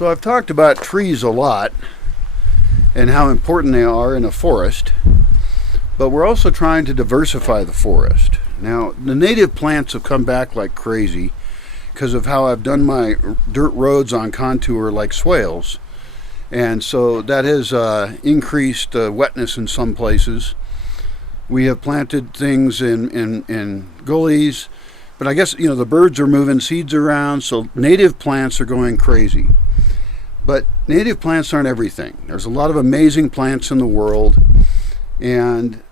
So I've talked about trees a lot and how important they are in a forest, but we're also trying to diversify the forest. Now, the native plants have come back like crazy because of how I've done my dirt roads on contour like swales. And so that has increased wetness in some places. We have planted things in gullies, but I guess, the birds are moving seeds around, so native plants are going crazy. But native plants aren't everything. There's a lot of amazing plants in the world, and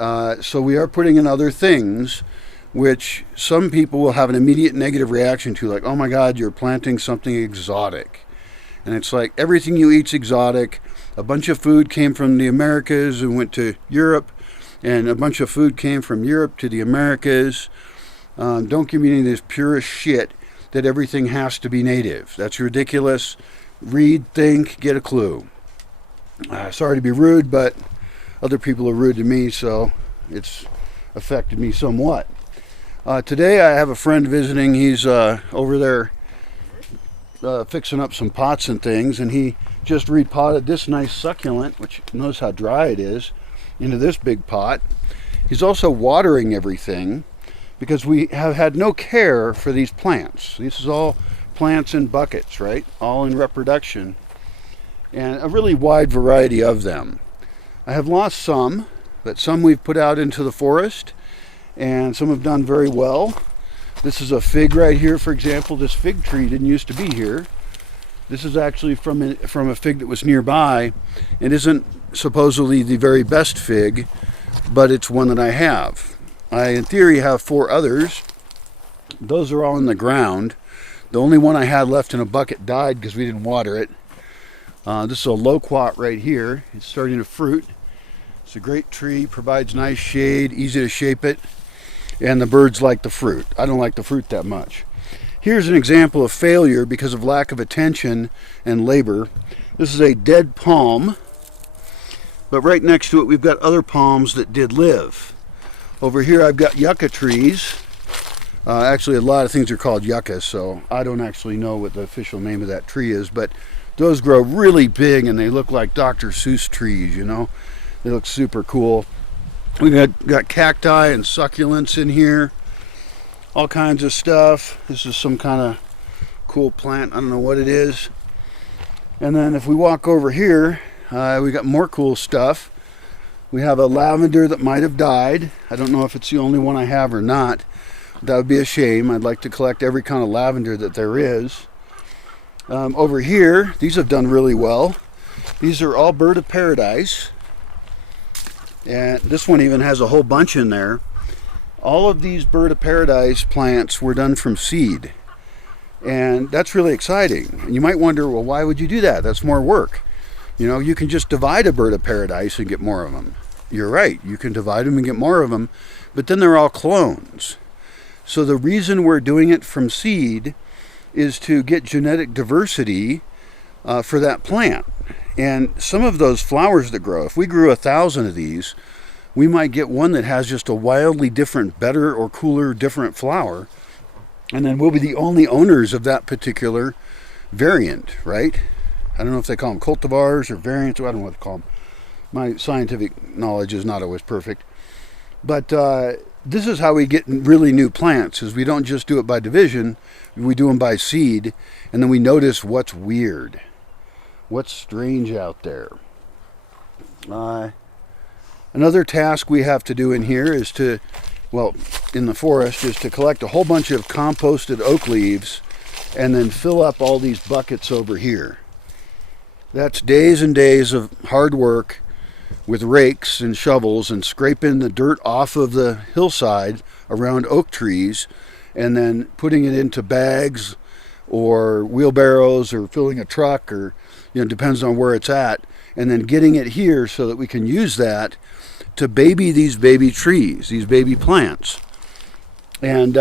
so we are putting in other things, which some people will have an immediate negative reaction to, like, oh my God, you're planting something exotic. And it's like, everything you eat's exotic. A bunch of food came from the Americas and went to Europe, and a bunch of food came from Europe to the Americas. Don't give me any of this purist shit that everything has to be native. That's ridiculous. Read, think, get a clue. Sorry to be rude, but other people are rude to me, so it's affected me somewhat. Today I have a friend visiting. He's over there fixing up some pots and things, and he just repotted this nice succulent, which knows how dry it is, into this big pot. He's also watering everything because we have had no care for these plants. This is all plants in buckets, right? All in reproduction, and a really wide variety of them. I have lost some, but some we've put out into the forest, and some have done very well. This is a fig right here, for example. This fig tree didn't used to be here. This is actually from a fig that was nearby. It isn't supposedly the very best fig, but it's one that I have. I, in theory, have 4 others. Those are all in the ground. The only one I had left in a bucket died because we didn't water it. This is a loquat right here. It's starting to fruit. It's a great tree, provides nice shade, easy to shape it, and the birds like the fruit. I don't like the fruit that much. Here's an example of failure because of lack of attention and labor. This is a dead palm, but right next to it we've got other palms that did live. Over here I've got yucca trees. Actually, a lot of things are called yuccas, so I don't actually know what the official name of that tree is, but those grow really big and they look like Dr. Seuss trees, They look super cool. We've got cacti and succulents in here, all kinds of stuff. This is some kind of cool plant. I don't know what it is. And then if we walk over here, we got more cool stuff. We have a lavender that might have died. I don't know if it's the only one I have or not. That would be a shame. I'd like to collect every kind of lavender that there is. Over here, these have done really well. These are all bird of paradise. And this one even has a whole bunch in there. All of these bird of paradise plants were done from seed. And that's really exciting. And you might wonder, well, why would you do that? That's more work. You can just divide a bird of paradise and get more of them. You're right. You can divide them and get more of them. But then they're all clones. So the reason we're doing it from seed is to get genetic diversity for that plant. And some of those flowers that grow, if we grew 1,000 of these, we might get one that has just a wildly different, better or cooler, different flower. And then we'll be the only owners of that particular variant, right? I don't know if they call them cultivars or variants, or I don't know what to call them. My scientific knowledge is not always perfect. But this is how we get really new plants, is we don't just do it by division, we do them by seed, and then we notice what's weird, what's strange out there. Another task we have to do in here is in the forest, is to collect a whole bunch of composted oak leaves and then fill up all these buckets over here. That's days and days of hard work with rakes and shovels and scraping the dirt off of the hillside around oak trees and then putting it into bags or wheelbarrows or filling a truck, or depends on where it's at, and then getting it here so that we can use that to baby these baby trees, these baby plants. And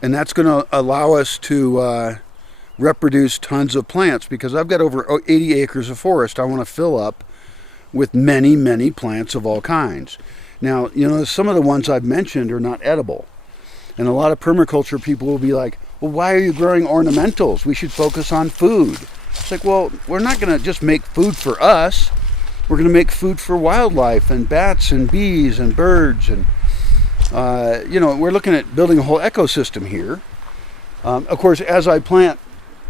that's going to allow us to reproduce tons of plants, because I've got over 80 acres of forest I want to fill up with many, many plants of all kinds. Now, some of the ones I've mentioned are not edible. And a lot of permaculture people will be like, well, why are you growing ornamentals? We should focus on food. It's like, well, we're not going to just make food for us. We're going to make food for wildlife and bats and bees and birds. And, we're looking at building a whole ecosystem here. Of course, as I plant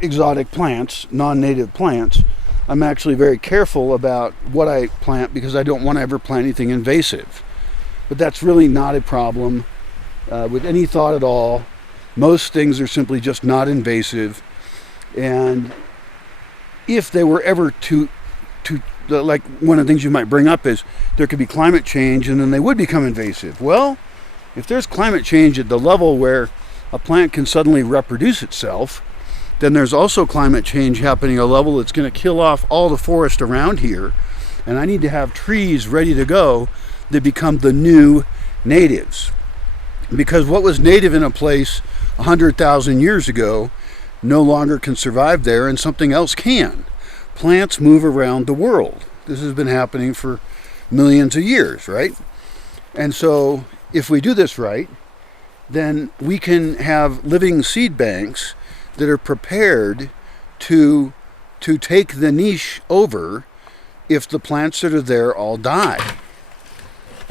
exotic plants, non-native plants, I'm actually very careful about what I plant because I don't want to ever plant anything invasive. But that's really not a problem with any thought at all. Most things are simply just not invasive. And if they were ever like one of the things you might bring up is there could be climate change and then they would become invasive. Well, if there's climate change at the level where a plant can suddenly reproduce itself, then there's also climate change happening at a level that's going to kill off all the forest around here. And I need to have trees ready to go that become the new natives. Because what was native in a place 100,000 years ago no longer can survive there, and something else can. Plants move around the world. This has been happening for millions of years, right? And so if we do this right, then we can have living seed banks that are prepared to take the niche over if the plants that are there all die.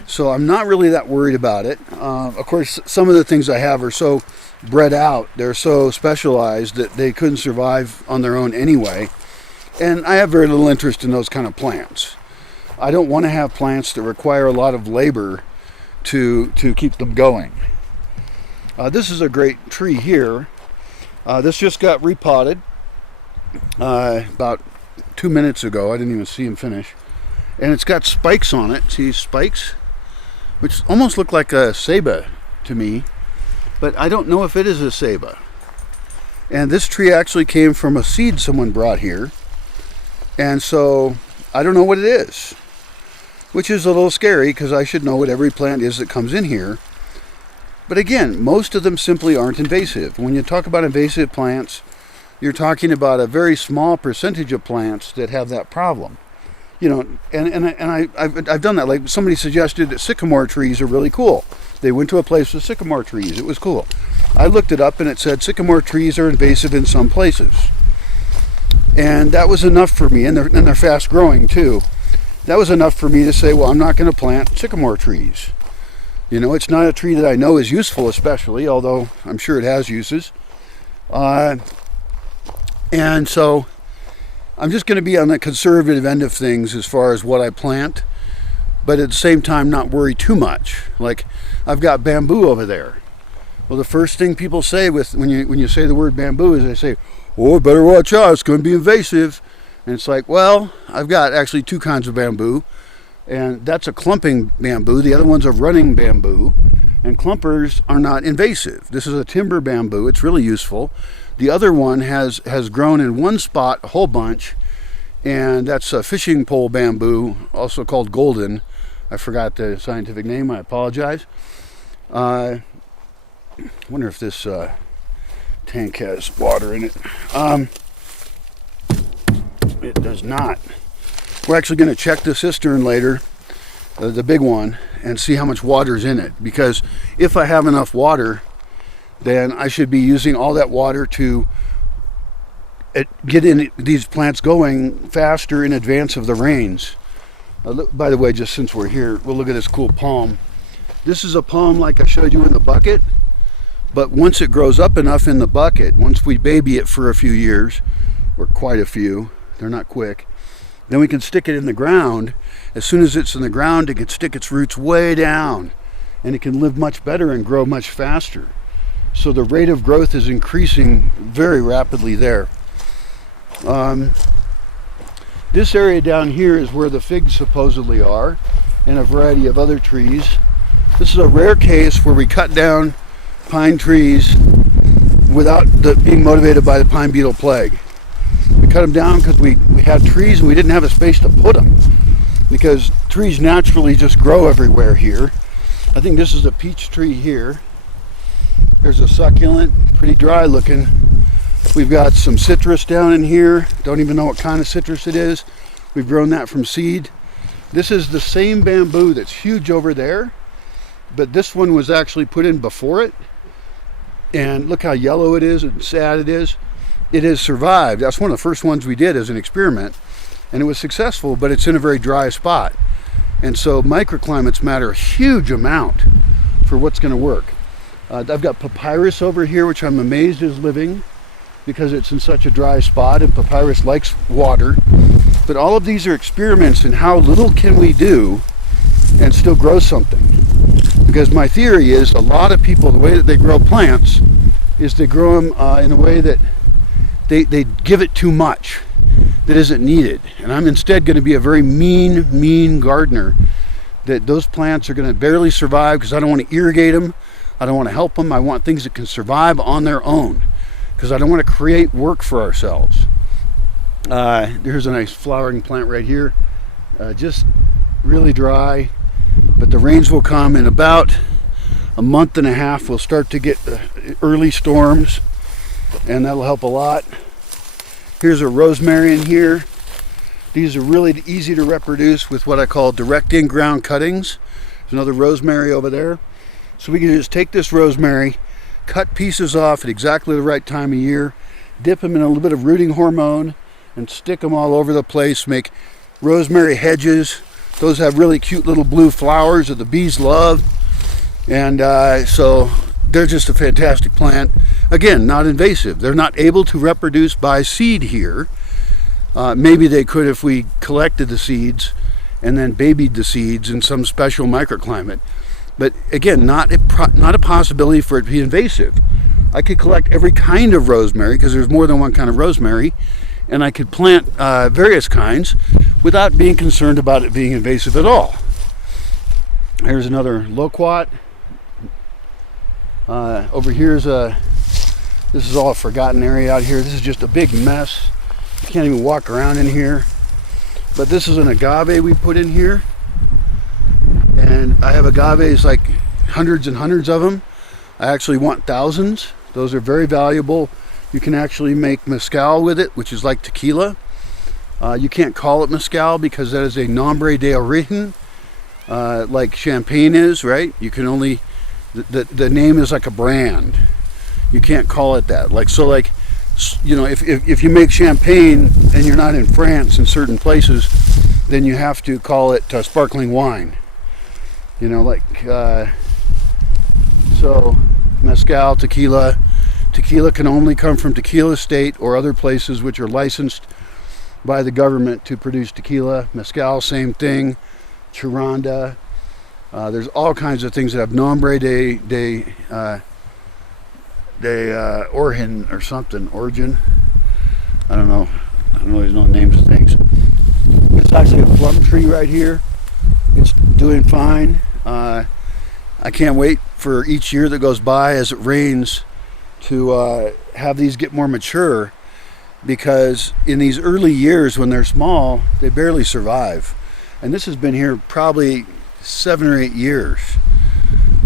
So I'm not really that worried about it. Of course, some of the things I have are so bred out, they're so specialized that they couldn't survive on their own anyway. And I have very little interest in those kind of plants. I don't want to have plants that require a lot of labor to keep them going. This is a great tree here. This just got repotted about 2 minutes ago. I didn't even see him finish. And it's got spikes on it. See spikes? Which almost look like a ceiba to me. But I don't know if it is a ceiba. And this tree actually came from a seed someone brought here. And so I don't know what it is, which is a little scary because I should know what every plant is that comes in here. But again, most of them simply aren't invasive. When you talk about invasive plants, you're talking about a very small percentage of plants that have that problem. And I've done that. Like somebody suggested that sycamore trees are really cool. They went to a place with sycamore trees. It was cool. I looked it up and it said sycamore trees are invasive in some places. And that was enough for me, and they're fast growing too. That was enough for me to say, well, I'm not going to plant sycamore trees. It's not a tree that I know is useful especially, although I'm sure it has uses. And so I'm just going to be on the conservative end of things as far as what I plant, but at the same time not worry too much. Like I've got bamboo over there. Well, the first thing people say when you say the word bamboo is they say, oh, better watch out, it's going to be invasive. And it's like, well, I've got actually two kinds of bamboo, and that's a clumping bamboo. The other one's a running bamboo, and clumpers are not invasive. This is a timber bamboo. It's really useful. The other one has grown in one spot a whole bunch, and that's a fishing pole bamboo, also called golden. I forgot the scientific name. I apologize. I wonder if this tank has water in it. It does not. We're actually going to check the cistern later, the big one, and see how much water's in it. Because if I have enough water, then I should be using all that water to get these plants going faster in advance of the rains. By the way, just since we're here, we'll look at this cool palm. This is a palm like I showed you in the bucket. But once it grows up enough in the bucket, once we baby it for a few years, or quite a few, they're not quick, then we can stick it in the ground. As soon as it's in the ground, it can stick its roots way down, and it can live much better and grow much faster. So the rate of growth is increasing very rapidly there. This area down here is where the figs supposedly are, and a variety of other trees. This is a rare case where we cut down pine trees without being motivated by the pine beetle plague. We cut them down because we had trees and we didn't have a space to put them, because trees naturally just grow everywhere here. I think this is a peach tree here. There's a succulent, pretty dry looking. We've got some citrus down in here. Don't even know what kind of citrus it is. We've grown that from seed. This is the same bamboo that's huge over there, but this one was actually put in before it. And look how yellow it is and sad it is. It has survived. That's one of the first ones we did as an experiment, and it was successful, but it's in a very dry spot. And so microclimates matter a huge amount for what's going to work. I've got papyrus over here, which I'm amazed is living because it's in such a dry spot, and papyrus likes water. But all of these are experiments in how little can we do and still grow something. Because my theory is a lot of people, the way that they grow plants is they grow them in a way that they give it too much that isn't needed. And I'm instead going to be a very mean gardener, that those plants are going to barely survive because I don't want to irrigate them. I don't want to help them. I want things that can survive on their own because I don't want to create work for ourselves. There's a nice flowering plant right here. Just really dry, but the rains will come in about a month and a half. We'll start to get early storms, and that'll help a lot. Here's a rosemary in here. These are really easy to reproduce with what I call direct in-ground cuttings. There's another rosemary over there. So we can just take this rosemary, cut pieces off at exactly the right time of year, dip them in a little bit of rooting hormone, and stick them all over the place. Make rosemary hedges. Those have really cute little blue flowers that the bees love. And so they're just a fantastic plant. Again, not invasive. They're not able to reproduce by seed here. Maybe they could if we collected the seeds and then babied the seeds in some special microclimate. But again, not a possibility for it to be invasive. I could collect every kind of rosemary because there's more than one kind of rosemary, and I could plant various kinds without being concerned about it being invasive at all. Here's another loquat. Over here's this is all a forgotten area out here. This is just a big mess. You can't even walk around in here. But this is an agave we put in here. And I have agaves like hundreds and hundreds of them. I actually want thousands. Those are very valuable. You can actually make mezcal with it, which is like tequila. You can't call it mezcal because that is a nombre de origen, like champagne is, right? You can only, the name is like a brand. You can't call it that. Like, so like, you know, if you make champagne and you're not in France in certain places, then you have to call it sparkling wine. You know, like, so mezcal, tequila. Tequila can only come from tequila state or other places which are licensed by the government to produce tequila. Mezcal, same thing. Chiranda. There's all kinds of things that have nombre de origen or something. Origin. I don't know. I don't really know the names of things. It's actually a plum tree right here. It's doing fine. I can't wait for each year that goes by as it rains to have these get more mature, because in these early years when they're small, they barely survive. And this has been here probably 7 or 8 years.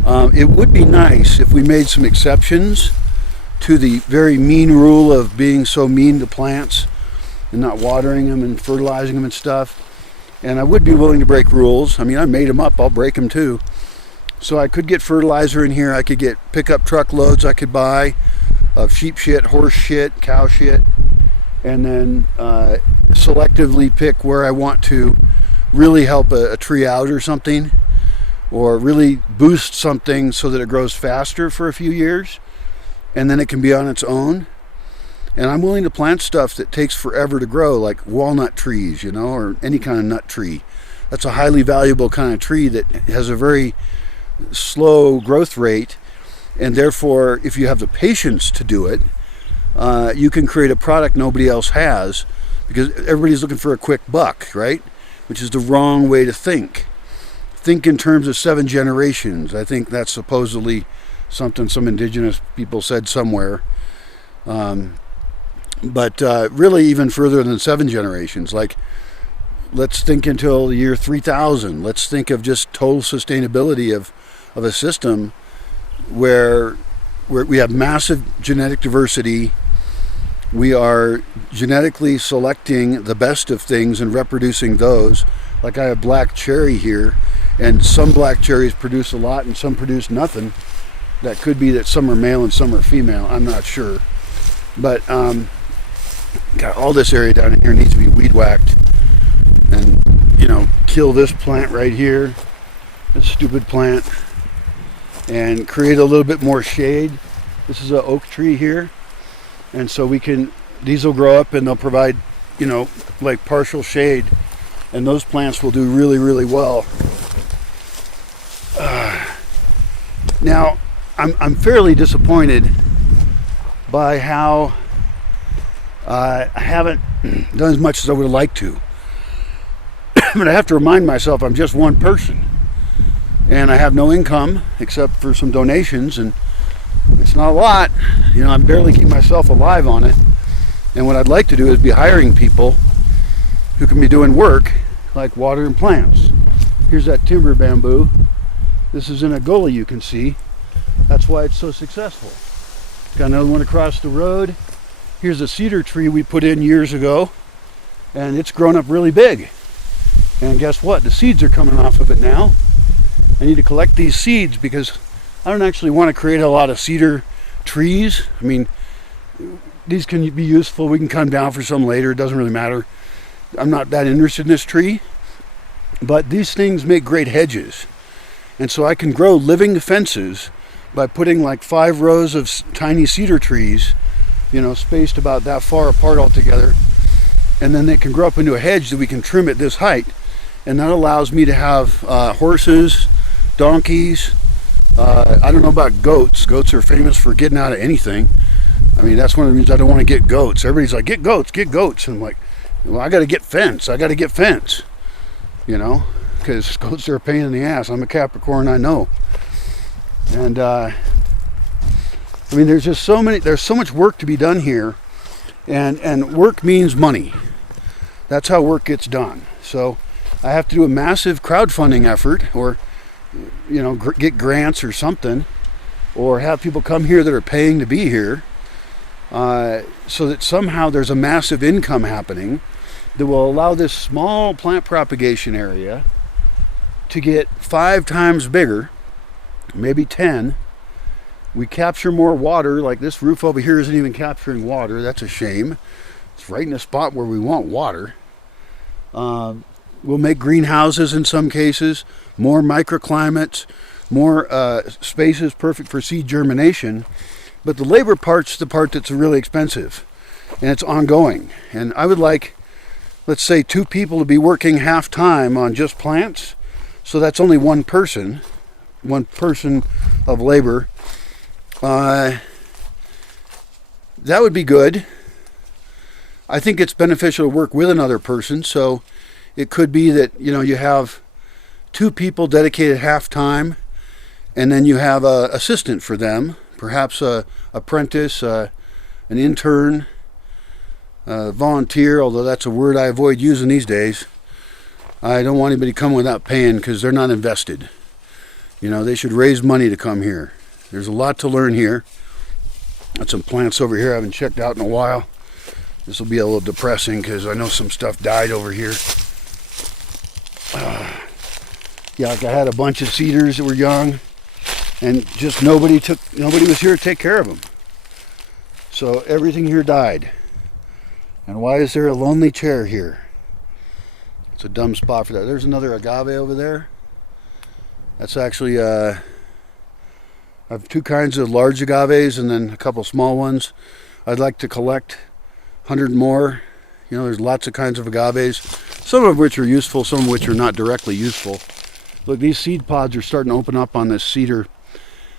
It would be nice if we made some exceptions to the very mean rule of being so mean to plants and not watering them and fertilizing them and stuff. And I would be willing to break rules. I mean, I made them up, I'll break them too. So I could get fertilizer in here, I could get pickup truckloads I could buy of sheep shit, horse shit, cow shit, and then selectively pick where I want to really help a tree out or something, or really boost something so that it grows faster for a few years, and then it can be on its own. And I'm willing to plant stuff that takes forever to grow, like walnut trees, you know, or any kind of nut tree. That's a highly valuable kind of tree that has a very slow growth rate, and therefore if you have the patience to do it, you can create a product nobody else has, because everybody's looking for a quick buck, right? Which is the wrong way to think. Think in terms of 7 generations. I think that's supposedly something some indigenous people said somewhere. But really even further than 7 generations. Like, let's think until the year 3000. Let's think of just total sustainability of a system where we have massive genetic diversity. We are genetically selecting the best of things and reproducing those. Like I have black cherry here, and some black cherries produce a lot and some produce nothing. That could be that some are male and some are female. I'm not sure. But got all this area down in here needs to be weed whacked. And, you know, kill this plant right here. This stupid plant. And create a little bit more shade. This is an oak tree here. And so these will grow up and they'll provide, you know, like partial shade. And those plants will do really, really well. Now, I'm fairly disappointed by how I haven't done as much as I would have liked to. But I have to remind myself I'm just one person. And I have no income except for some donations, and it's not a lot. You know, I'm barely keeping myself alive on it. And what I'd like to do is be hiring people who can be doing work like watering plants. Here's that timber bamboo. This is in a gully, you can see. That's why it's so successful. Got another one across the road. Here's a cedar tree we put in years ago, and it's grown up really big. And guess what? The seeds are coming off of it now. I need to collect these seeds because I don't actually want to create a lot of cedar trees. I mean, these can be useful. We can come down for some later. It doesn't really matter. I'm not that interested in this tree. But these things make great hedges. And so I can grow living fences by putting like 5 rows of tiny cedar trees, you know, spaced about that far apart altogether. And then they can grow up into a hedge that we can trim at this height. And that allows me to have horses, donkeys. I don't know about goats. Goats are famous for getting out of anything. I mean, that's one of the reasons I don't want to get goats. Everybody's like, get goats, get goats. And I'm like, well, I got to get fence. I got to get fence. You know, because goats are a pain in the ass. I'm a Capricorn, I know. And I mean, there's so much work to be done here, and work means money. That's how work gets done. So I have to do a massive crowdfunding effort, or, you know, get grants or something, or have people come here that are paying to be here, so that somehow there's a massive income happening that will allow this small plant propagation area to get 5 times bigger, maybe 10. We capture more water. Like this roof over here isn't even capturing water. That's a shame. It's right in a spot where we want water. We'll make greenhouses in some cases, more microclimates, more spaces perfect for seed germination. But the labor part's the part that's really expensive, and it's ongoing. And I would like, let's say, 2 people to be working half time on just plants. So that's only one person of labor. That would be good. I think it's beneficial to work with another person. So it could be that, you know, you have 2 people dedicated half time, and then you have an assistant for them, perhaps a apprentice, an intern, volunteer, although that's a word I avoid using these days. I don't want anybody to come without paying because they're not invested. You know, they should raise money to come here. There's a lot to learn here. Got some plants over here I haven't checked out in a while. This will be a little depressing because I know some stuff died over here. Yeah, like I had a bunch of cedars that were young, and just nobody was here to take care of them. So everything here died. And why is there a lonely chair here? It's a dumb spot for that. There's another agave over there. That's actually, I have 2 kinds of large agaves and then a couple small ones. I'd like to collect 100 more. You know, there's lots of kinds of agaves, some of which are useful, some of which are not directly useful. Look, these seed pods are starting to open up on this cedar,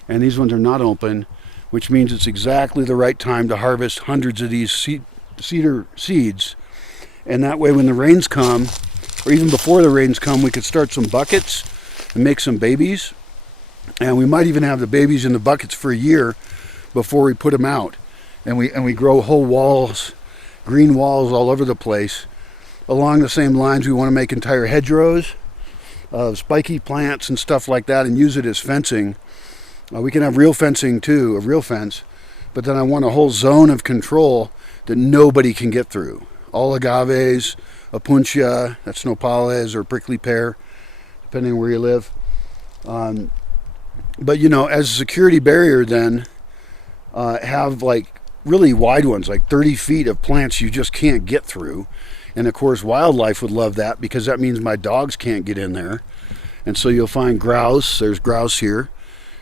and these ones are not open, which means it's exactly the right time to harvest hundreds of these cedar seeds. And that way when the rains come, or even before the rains come, we could start some buckets and make some babies. And we might even have the babies in the buckets for a year before we put them out. And we grow whole walls, green walls all over the place. Along the same lines, we want to make entire hedgerows of spiky plants and stuff like that and use it as fencing. We can have real fencing too, a real fence. But then I want a whole zone of control that nobody can get through. All agaves, opuntia, that's nopales or prickly pear, depending on where you live. But you know, as a security barrier, then have like really wide ones, like 30 feet of plants you just can't get through. And of course, wildlife would love that because that means my dogs can't get in there. And so you'll find grouse, there's grouse here,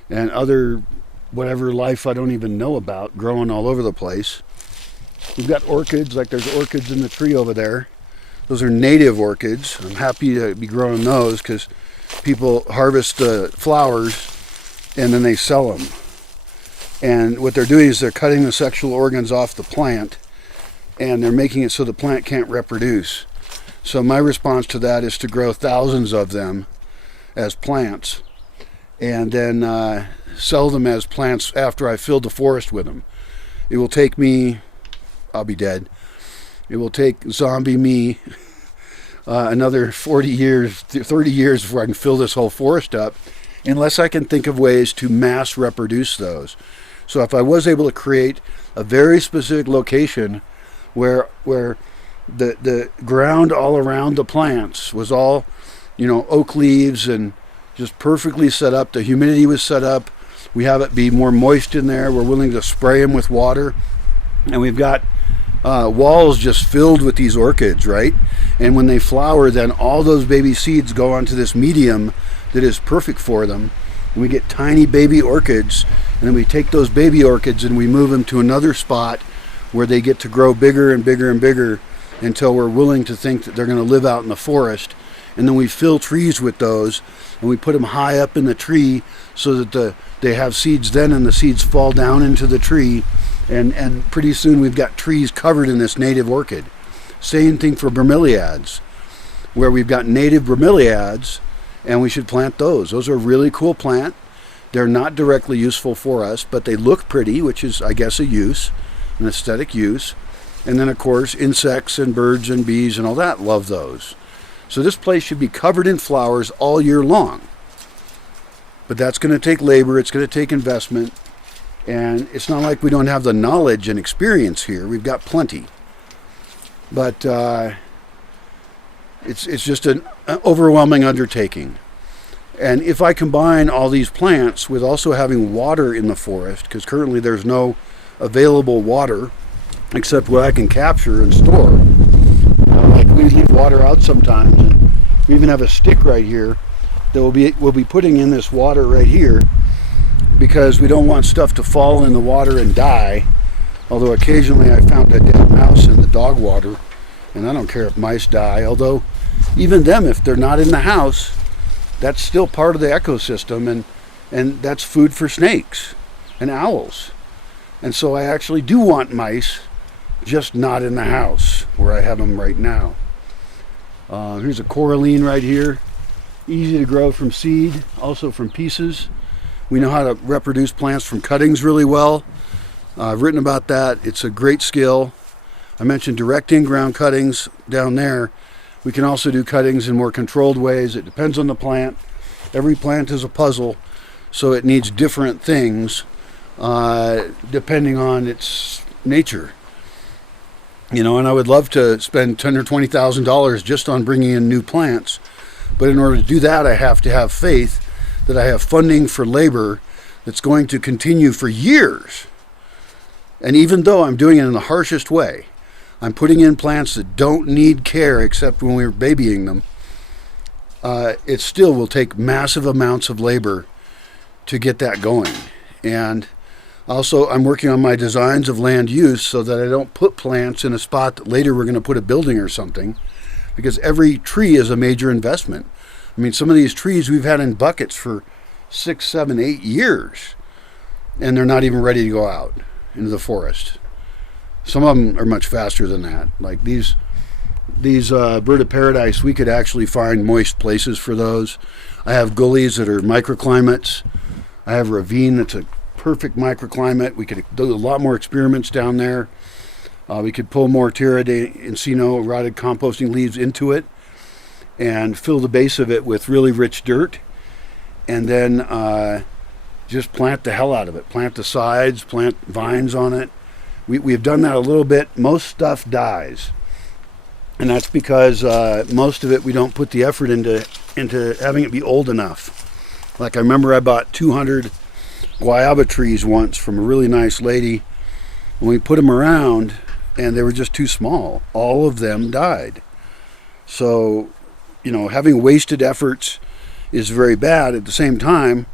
and other whatever life I don't even know about growing all over the place. We've got orchids, like there's orchids in the tree over there. Those are native orchids. I'm happy to be growing those because people harvest the flowers and then they sell them. And what they're doing is they're cutting the sexual organs off the plant and they're making it so the plant can't reproduce. So my response to that is to grow thousands of them as plants and then sell them as plants after I filled the forest with them. It will take me, I'll be dead. It will take zombie me another 40 years, 30 years before I can fill this whole forest up, unless I can think of ways to mass reproduce those. So if I was able to create a very specific location where the ground all around the plants was all, you know, oak leaves and just perfectly set up, the humidity was set up, we have it be more moist in there, we're willing to spray them with water, and we've got walls just filled with these orchids, right? And when they flower, then all those baby seeds go onto this medium that is perfect for them. And we get tiny baby orchids, and then we take those baby orchids and we move them to another spot where they get to grow bigger and bigger and bigger until we're willing to think that they're going to live out in the forest. And then we fill trees with those, and we put them high up in the tree so that they have seeds then, and the seeds fall down into the tree. And pretty soon we've got trees covered in this native orchid. Same thing for bromeliads, where we've got native bromeliads, and we should plant those. Those are a really cool plant. They're not directly useful for us, but they look pretty, which is, I guess, a use, an aesthetic use. And then, of course, insects and birds and bees and all that love those. So this place should be covered in flowers all year long. But that's going to take labor, it's going to take investment, and it's not like we don't have the knowledge and experience here. We've got plenty. But it's just an overwhelming undertaking. And if I combine all these plants with also having water in the forest, because currently there's no available water except what I can capture and store. Like we leave water out sometimes, and we even have a stick right here that we'll be putting in this water right here because we don't want stuff to fall in the water and die. Although occasionally I found a dead mouse in the dog water, and I don't care if mice die, although even them, if they're not in the house, that's still part of the ecosystem, and that's food for snakes and owls. And so I actually do want mice, just not in the house where I have them right now. Here's a coralline right here. Easy to grow from seed, also from pieces. We know how to reproduce plants from cuttings really well. I've written about that. It's a great skill. I mentioned direct in-ground cuttings down there. We can also do cuttings in more controlled ways. It depends on the plant. Every plant is a puzzle, so it needs different things depending on its nature. You know, and I would love to spend $10,000 or $20,000 just on bringing in new plants. But in order to do that, I have to have faith that I have funding for labor that's going to continue for years. And even though I'm doing it in the harshest way, I'm putting in plants that don't need care except when we're babying them, it still will take massive amounts of labor to get that going. And also, I'm working on my designs of land use so that I don't put plants in a spot that later we're going to put a building or something, because every tree is a major investment. I mean, some of these trees we've had in buckets for 6, 7, 8 years, and they're not even ready to go out into the forest. Some of them are much faster than that. Like these bird of paradise, we could actually find moist places for those. I have gullies that are microclimates. I have a ravine that's a perfect microclimate. We could do a lot more experiments down there. We could pull more Terra de Encino rotted composting leaves into it and fill the base of it with really rich dirt, and then just plant the hell out of it. Plant the sides, plant vines on it. We've done that a little bit. Most stuff dies, and that's because most of it we don't put the effort into having it be old enough. Like I remember I bought 200 guayaba trees once from a really nice lady, and we put them around and they were just too small. All of them died. So, having wasted efforts is very bad. At the same time,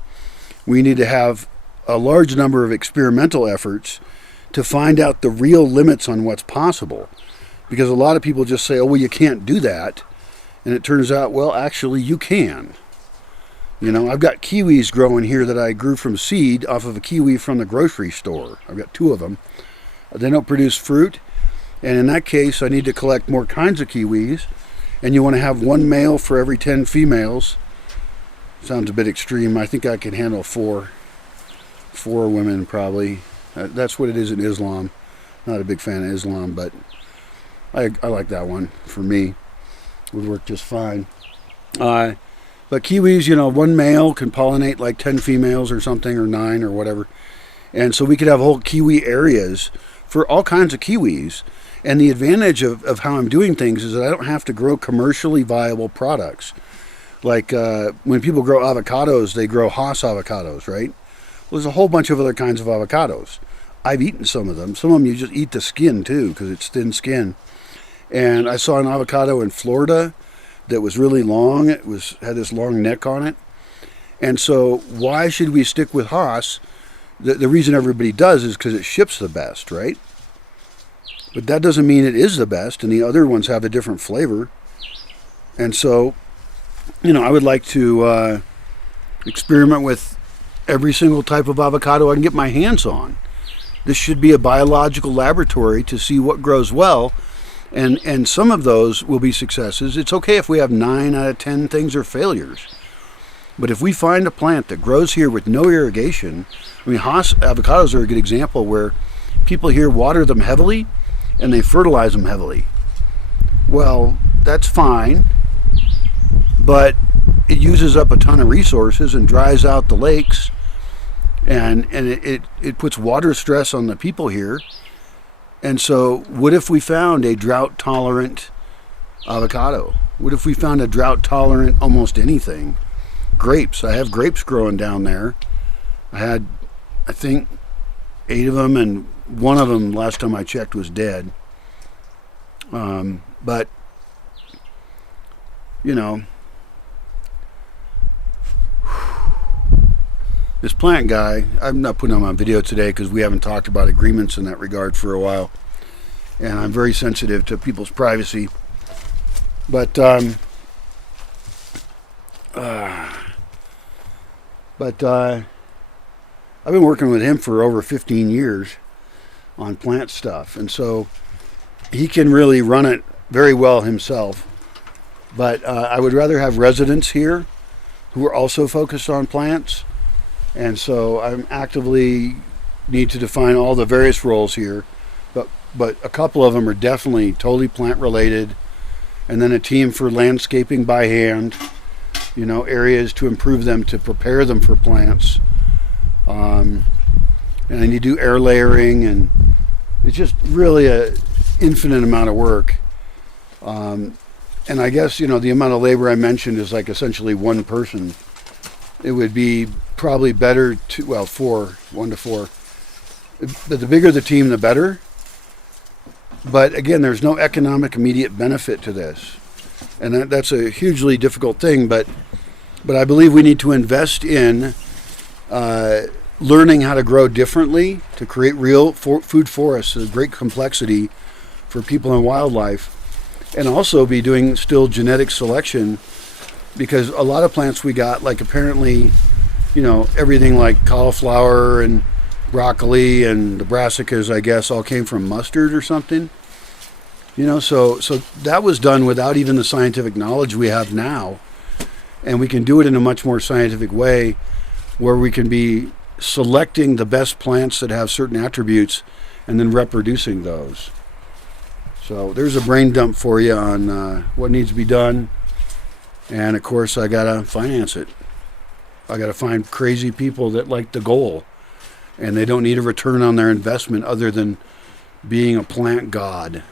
we need to have a large number of experimental efforts to find out the real limits on what's possible. Because a lot of people just say, oh, well, you can't do that. And it turns out, well, actually, you can. I've got kiwis growing here that I grew from seed off of a kiwi from the grocery store. I've got 2 of them. They don't produce fruit. And in that case, I need to collect more kinds of kiwis. And you want to have 1 male for every 10 females. Sounds a bit extreme. I think I can handle 4 women probably. That's what it is in Islam. Not a big fan of Islam, but I like that one. For me, it would work just fine. But kiwis, 1 male can pollinate like 10 females or something, or 9 or whatever. And so we could have whole kiwi areas for all kinds of kiwis. And the advantage of how I'm doing things is that I don't have to grow commercially viable products. Like when people grow avocados, they grow Hass avocados, right? Well, there's a whole bunch of other kinds of avocados. I've eaten some of them. Some of them you just eat the skin too, because it's thin skin. And I saw an avocado in Florida that was really long. It had this long neck on it. And so why should we stick with Hass? The reason everybody does is because it ships the best, right? But that doesn't mean it is the best, and the other ones have a different flavor. And so, I would like to experiment with every single type of avocado I can get my hands on. This should be a biological laboratory to see what grows well, and some of those will be successes. It's okay if we have 9 out of 10 things are failures. But if we find a plant that grows here with no irrigation, Hass avocados are a good example where people here water them heavily, and they fertilize them heavily. Well, that's fine, but it uses up a ton of resources and dries out the lakes, and it puts water stress on the people here. And so what if we found a drought-tolerant avocado? What if we found a drought-tolerant almost anything? Grapes. I have grapes growing down there. I had, I think, 8 of them, and one of them, last time I checked, was dead. But, this plant guy, I'm not putting him on video today because we haven't talked about agreements in that regard for a while. And I'm very sensitive to people's privacy. But, I've been working with him for over 15 years on plant stuff, and so he can really run it very well himself. But I would rather have residents here who are also focused on plants, and so I'm actively need to define all the various roles here. But a couple of them are definitely totally plant related, and then a team for landscaping by hand. Areas to improve them, to prepare them for plants. And then you do air layering, and it's just really a infinite amount of work. And I guess, the amount of labor I mentioned is like essentially 1 person. It would be probably better to, 1 to 4. But the bigger the team, the better. But again, there's no economic immediate benefit to this. And that's a hugely difficult thing, but I believe we need to invest in learning how to grow differently to create real food forests of great complexity for people and wildlife, and also be doing still genetic selection, because a lot of plants we got, like apparently, everything like cauliflower and broccoli and the brassicas, I guess, all came from mustard or something. So that was done without even the scientific knowledge we have now. And we can do it in a much more scientific way, where we can be selecting the best plants that have certain attributes and then reproducing those. So there's a brain dump for you on what needs to be done. And of course, I got to finance it. I got to find crazy people that like the goal, and they don't need a return on their investment other than being a plant god.